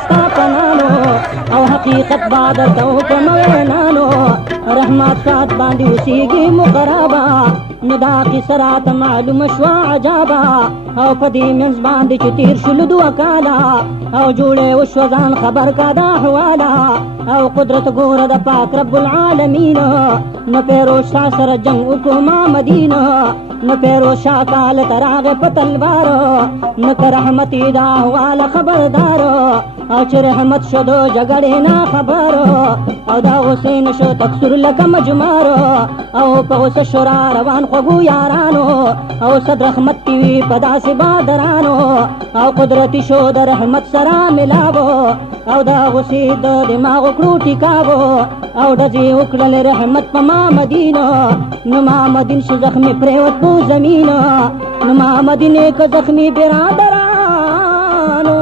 بستا پنانو او حقیقت بادر تو کموینانو رحمت سات باندې اوسیږي مقربا نو دا قصه راته معلومه شوه عجابه او په دې منځ باندې چې تیر شلو 2 کاله او جوړې وشوه ځان خبر کا دا حواله او قدرت ګوره د پاک رب العالمین نو پیروز شاه سره جنګ وکړو ما مدینه نو پیروز شاه کال تراغه په تلوار نو که رحمتي دا حواله خبردار او چې رحمت شو د جګړې نه خبر او دا حسین شو تکسر لکه مجمار او په غصه شو را روان خوږو یارانو او صد رحمت کی وی په داسې بادرانو او قدرتي شو د رحمت سره ملاو او دا غصې د دماغ کړو ټیکاو او ډزې وکړل رحمت په ما مدینه نو ما مدین شو زخمي پریوت په زمین نو ما مدینه که زخمي برادرانو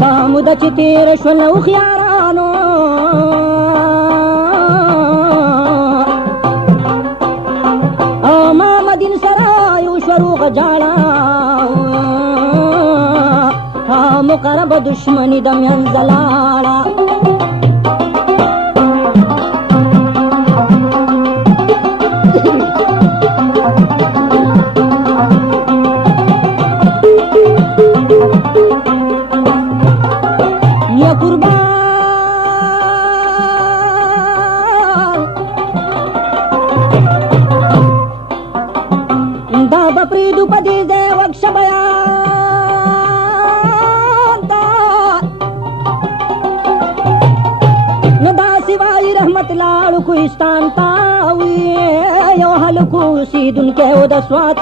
ساموده چې تیر شول او خيارانو او ما مدین سره یو شروع جاړه مقرب دشمنی د منزلاړه یا قربان دا بپریدو پدې دې وکش بیان دا نو دا سوای رحمت لاړو کوهستان تا وی یو هلکو سیدونکو د سوات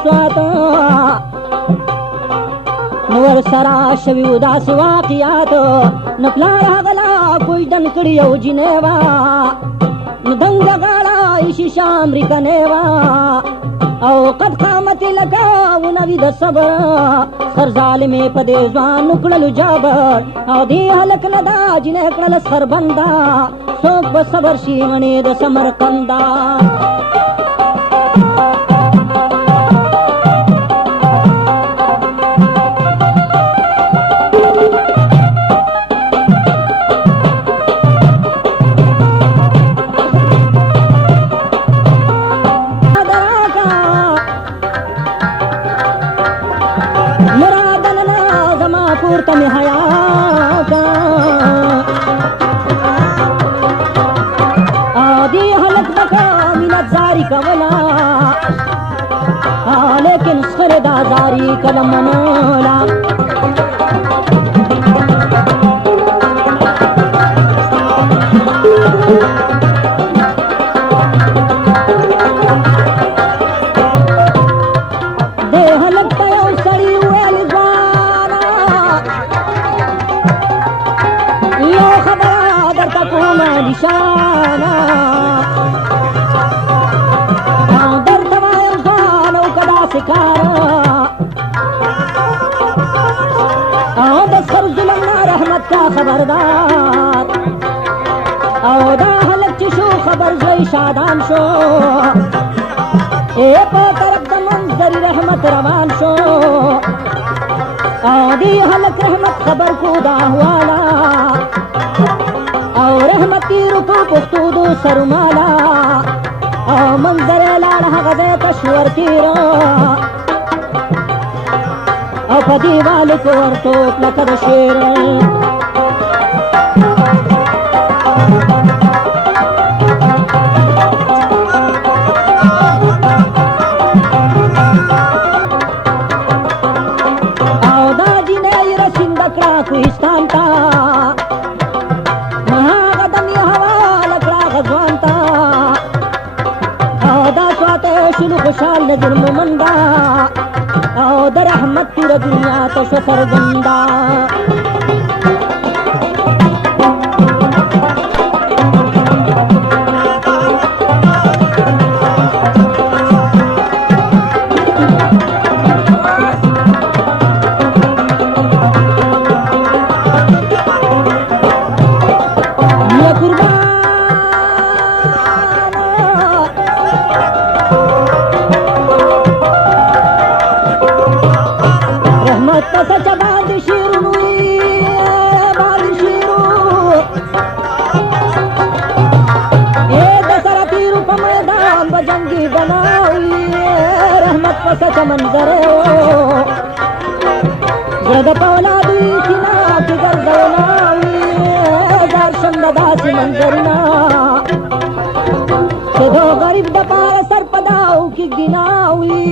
نور سرا شوی داسې واقعات نو پلار غلا کوئی دن کړي او جنیوا نو دنګ غاړه شیشه امریکا نیوا او قد قامت لکا ونوی د صبر سر ظالمې په دې ځوان نکړلو جابر او دې هلک نه دا جنې کړل سر بندا څوک په صبر شي ونې د سمرقندا تم حیا کا آدی حلق بکا منت زاری کولا لیکن سخر دا زاری کلم منولا دے حلق تیو سڑی ویل نشانا در توایم خانو کدا سکارا دس خر ظلم رحمت کا خبردار او دا حلق چشو خبر زوی شادان شو اے پا طرف دا منظر رحمت روان شو دی حلق رحمت خبر کو دا حوالا او رحمتی رکو پختو دو سرمالا او منظر لال حغزه تشور تیرا او پا دیوال کو ورطوک لکد شیر او دا جنه رسند کڑا کوهستان تا شنو خوشحال نظر مومندا او در رحمت پورا دنیا تو سفر گندا پس چا باندې شیرونو باندې شیرو د سره تیرو په میدان به جنګي بناوي رحمت پس چا منظر زړه د پولادو سینا کې ګرځوناوي درشم د داسې منظرونه چې د غریب د پاره سر په داو کې ګناوي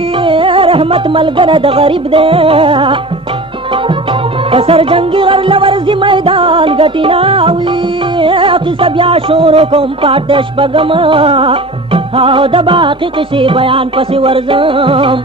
رحمت ملګری د غریب دی په سر جنګي غر لورځي میدان ګټي ناوي قصه بیا شروع کوم پاټ د شپږم او د باقي قصې بیان پسې ورځم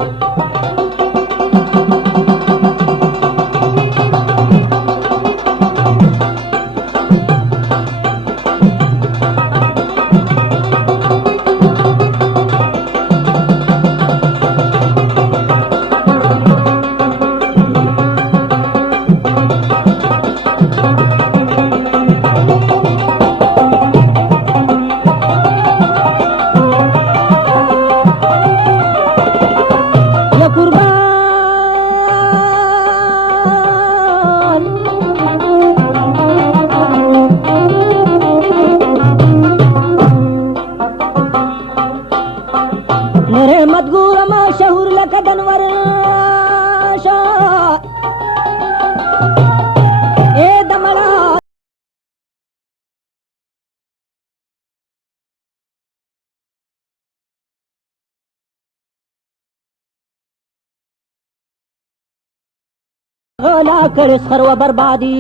غلا کړي سر و بربادي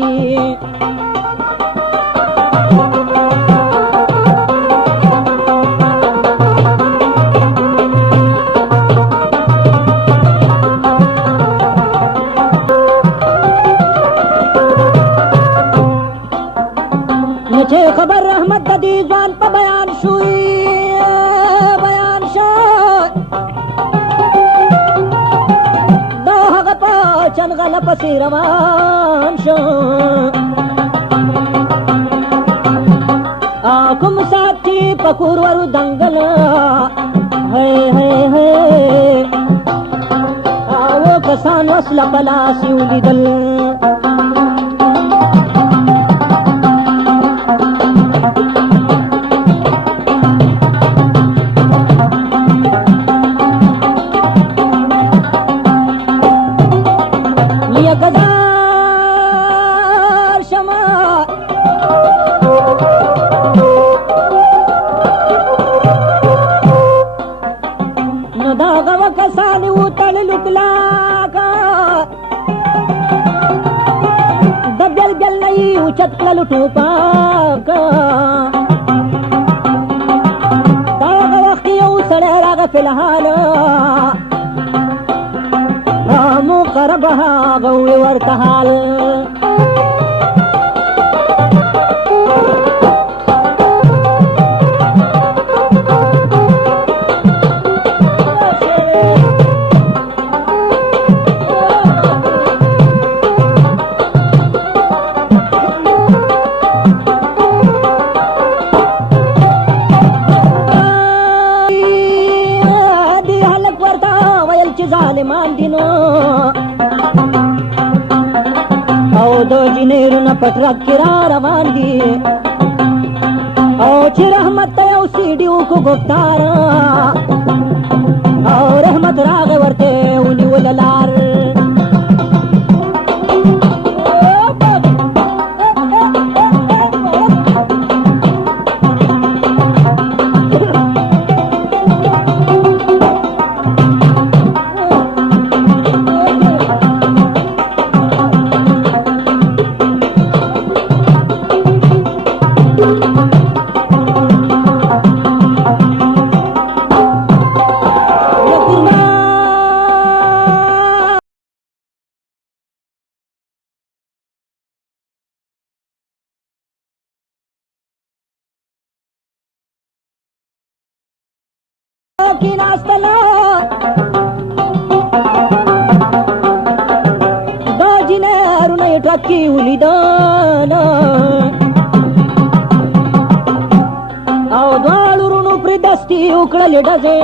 چې خبر رحمت د دې ځوان په بیان شوی بیان شو دا هغه په چنغله پسې روان شو کوم سات چې په کور ورو دنګل هی هی هی او کسان وسله په لاس یې ولیدل چت کلو ټوپاک دا وخت یو سړی راغی فلحال مقرب هغه وی ورته حال ظالمان دینو او دو جنیرونه پټرک کې را روان دي او چې رحمت ته یو سیډي وکړو ګفتار او رحمت راغی ورته ونیوله لار की नास्तला دا جنارونه ټکی ولیدل او دواړو ورونو پرې دستي وکړلې ډزې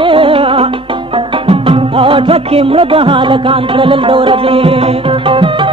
او ټکی مړه به هلکان کړلل د ورځې